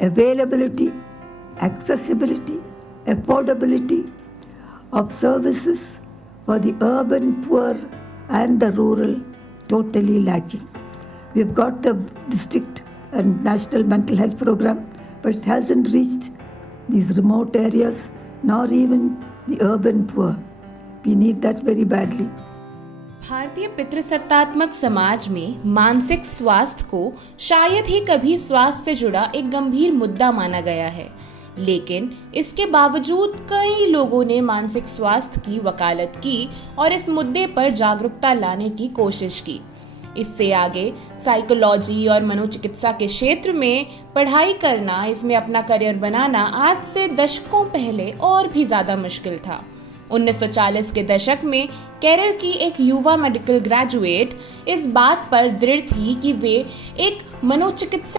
availability, accessibility, affordability of services for the urban poor and the rural totally lacking. We've got the district and national mental health program, but it hasn't reached these remote areas, nor even the urban poor. We need that very badly. भारतीय पितृसत्तात्मक समाज में मानसिक स्वास्थ्य को शायद ही कभी स्वास्थ्य से जुड़ा एक गंभीर मुद्दा माना गया है, लेकिन इसके बावजूद कई लोगों ने मानसिक स्वास्थ्य की वकालत की और इस मुद्दे पर जागरूकता लाने की कोशिश की। इससे आगे साइकोलॉजी और मनोचिकित्सा के क्षेत्र में पढ़ाई करना, इसमें अपना करियर बनाना आज से दशकों पहले और भी ज्यादा मुश्किल था। 1940 के दशक में केरल की एक युवा मेडिकल ग्रेजुएट इस बात पर दृढ़ थी कि वे एक मनोचिकित्सक।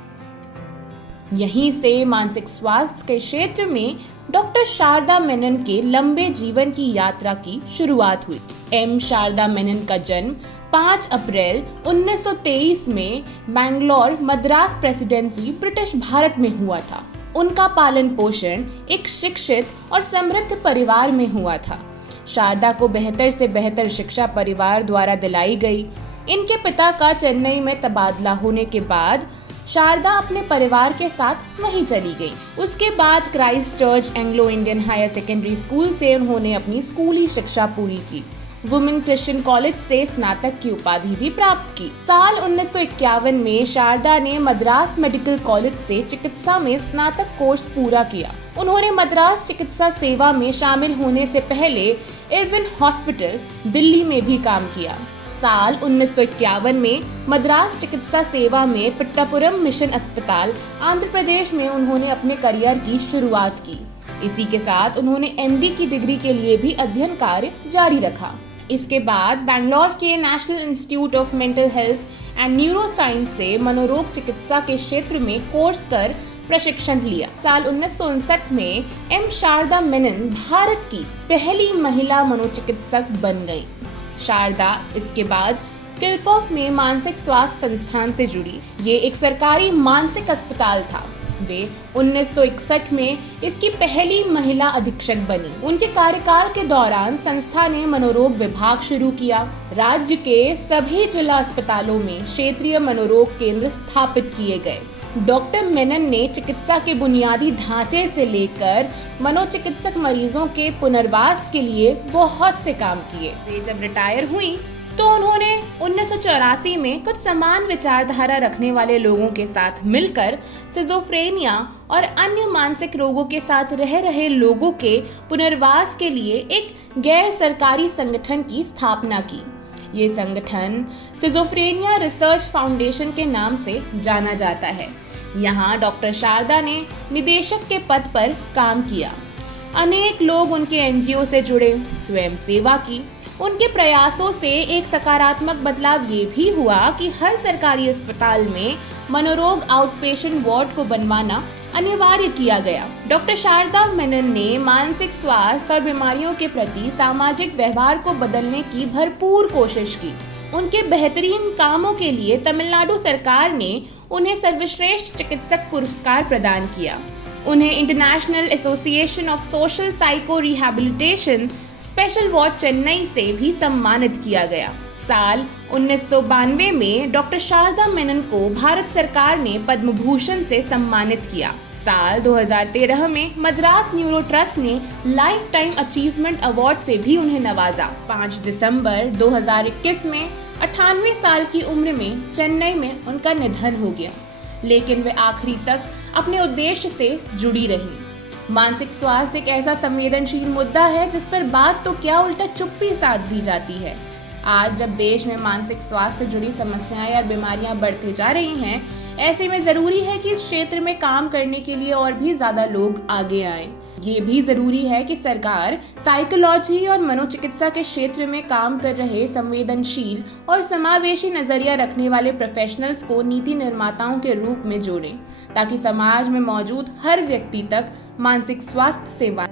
यहीं से मानसिक स्वास्थ्य के क्षेत्र में डॉक्टर शारदा मेनन के लंबे जीवन की यात्रा की शुरुआत हुई। एम शारदा मेनन का जन्म 5 अप्रैल 1923 में बैंगलोर मद्रास प्रेसिडेंसी ब्रिटिश भारत में हुआ था। उनका पालन पोषण एक शिक्षित और समृद्ध परिवार में हुआ था। शारदा को बेहतर से बेहतर शिक्षा परिवार द्वारा दिलाई गई। इनके पिता का चेन्नई में तबादला होने के बाद शारदा अपने परिवार के साथ वहीं चली गई। उसके बाद Christ Church Anglo Indian Higher Secondary School से उन्होंने अपनी स्कूली शिक्षा पूरी की। वुमेन क्रिश्चियन कॉलेज से स्नातक की उपाधि भी प्राप्त की। साल 1951 में शारदा ने मद्रास मेडिकल कॉलेज से चिकित्सा में स्नातक कोर्स पूरा किया। उन्होंने मद्रास चिकित्सा सेवा में शामिल होने से पहले इरविन हॉस्पिटल दिल्ली में भी काम किया। साल 1951 में मद्रास चिकित्सा सेवा में पिट्टापुरम मिशन अस्पताल आंध्र प्रदेश में उन्होंने अपने करियर की शुरुआत की। इसी के साथ उन्होंने एमडी की डिग्री के लिए भी अध्ययन कार्य जारी रखा। इसके बाद बैंगलोर के national institute of mental health and neuro science से मनोरोग चिकित्सा के क्षेत्र में कोर्स कर प्रशिक्षण लिया। साल 1959 में एम शारदा मेनन भारत की पहली महिला मनोचिकित्सक बन गई। शारदा इसके बाद किलपॉफ में मानसिक स्वास्थ्य संस्थान से जुड़ी। ये एक सरकारी मानसिक अस्पताल था। वे 1961 में इसकी पहली महिला अधीक्षक बनी। उनके कार्यकाल के दौरान संस्था ने मनोरोग विभाग शुरू किया। राज्य के सभी जिला अस्पतालों में क्षेत्रीय मनोरोग केंद्र स्थापित किए गए। डॉक्टर मेनन ने चिकित्सा के बुनियादी ढांचे से लेकर मनोचिकित्सक मरीजों के पुनर्वास के लिए बहुत से काम किए। वे जब रिटायर हुई तो उन्होंने 1984 में कुछ समान विचारधारा रखने वाले लोगों के साथ मिलकर सिजोफ्रेनिया और अन्य मानसिक रोगों के साथ रह रहे लोगों के पुनर्वास के लिए एक गैर सरकारी संगठन की स्थापना की। ये संगठन सिजोफ्रेनिया रिसर्च फाउंडेशन के नाम से जाना जाता है। यहाँ डॉक्टर शारदा ने निदेशक के पद पर काम किया। अनेक लोग उनके एनजीओ से जुड़े, स्वयं सेवा की। उनके प्रयासों से एक सकारात्मक बदलाव ये भी हुआ कि हर सरकारी अस्पताल में मनोरोग आउटपेशेंट वार्ड को बनवाना अनिवार्य किया गया। डॉक्टर शारदा मेनन ने मानसिक स्वास्थ्य और बीमारियों के प्रति सामाजिक व्यवहार को बदलने की भरपूर कोशिश की। उनके बेहतरीन कामों के लिए तमिलनाडु सरकार ने उन्हें सर्वश्रेष्ठ चिकित्सक पुरस्कार प्रदान किया। उन्हें international association of social psycho rehabilitation special ward Chennai से भी सम्मानित किया गया। साल 1992 में डॉक्टर शारदा मेनन को भारत सरकार ने पद्म भूषण से सम्मानित किया। साल 2013 में मद्रास न्यूरो ट्रस्ट ने लाइफ टाइम अचीवमेंट अवार्ड से भी उन्हें नवाजा। 5 दिसंबर 2021 में 98 साल की उम्र में चेन्नई में उनका निधन हो गया, लेकिन वे आखिरी तक अपने उद्देश्य से जुड़ी रही। मानसिक स्वास्थ्य एक ऐसा संवेदनशील मुद्दा है जिस पर बात तो क्या उल्टा चुप्पी साध दी जाती है। आज जब देश में मानसिक स्वास्थ्य से जुड़ी समस्याएं या बीमारियां बढ़ती जा रही हैं, ऐसे में जरूरी है कि इस क्षेत्र में काम करने के लिए और भी ज्यादा लोग आगे आएं। ये भी जरूरी है कि सरकार साइकोलॉजी और मनोचिकित्सा के क्षेत्र में काम कर रहे संवेदनशील और समावेशी नजरिया रखने वाले प्रोफेशनल्स को नीति निर्माताओं के रूप में जोड़े, ताकि समाज में मौजूद हर व्यक्ति तक मानसिक स्वास्थ्य सेवा